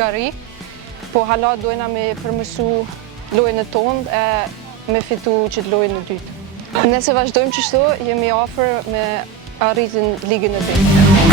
Bullgari, po hala dojna me përmësu lojën e tonë e me fitu qëtë lojën e dytë. Nëse vazhdojmë qështu, jemi afër me arritin ligën e dytë.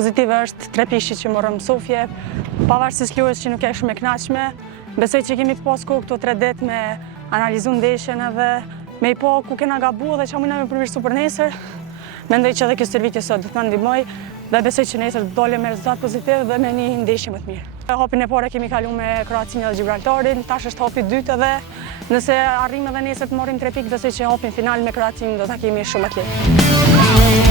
Pozitive është 3 pishqit që morëm Sofje, pavarësisht luajtjes që nuk e shumë e kënaqshme. Besoj që kemi pas kohë këto 3 ditë me analizu ndeshjen edhe me i po ku kena gabu dhe çfarë mundna me përmirësu për nesër. Mendoj që edhe kjo stërvitje sot do të na ndihmoj dhe besoj që nesër do dalem me rezultat pozitiv dhe me një ndeshje më të mirë. Hapin e parë kemi kaluar me Kroacinë dhe Gibraltarin, tash është hapi i dytë edhe nëse arrijmë edhe nesër të marrim 3 pikë, besoj që hapin final me Kroacinë do ta kemi shumë më të lehtë.